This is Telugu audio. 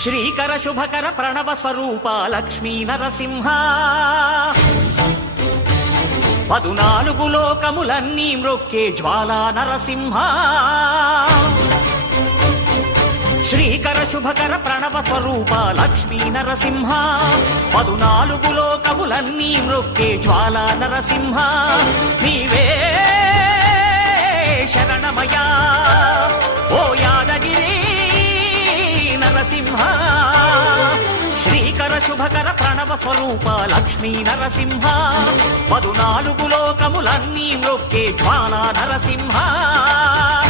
శ్రీకర శుభకర ప్రణవ స్వరూప లక్ష్మీ నరసింహ 14 లోకములన్నీ మ్రొక్కే జ్వాలా నరసింహ శ్రీకర శుభకర ప్రణవ స్వరూప లక్ష్మీ నరసింహ 14 లోకములన్నీ మ్రొక్కే జ్వాలా నరసింహ నీవే శరణమయా ఓ యాదగిరి నరసింహ శ్రీకర శుభకర ప్రణవ స్వరూప లక్ష్మీ నరసింహ 14 లోకములన్నీ మ్రొక్కే జ్వాలా నరసింహ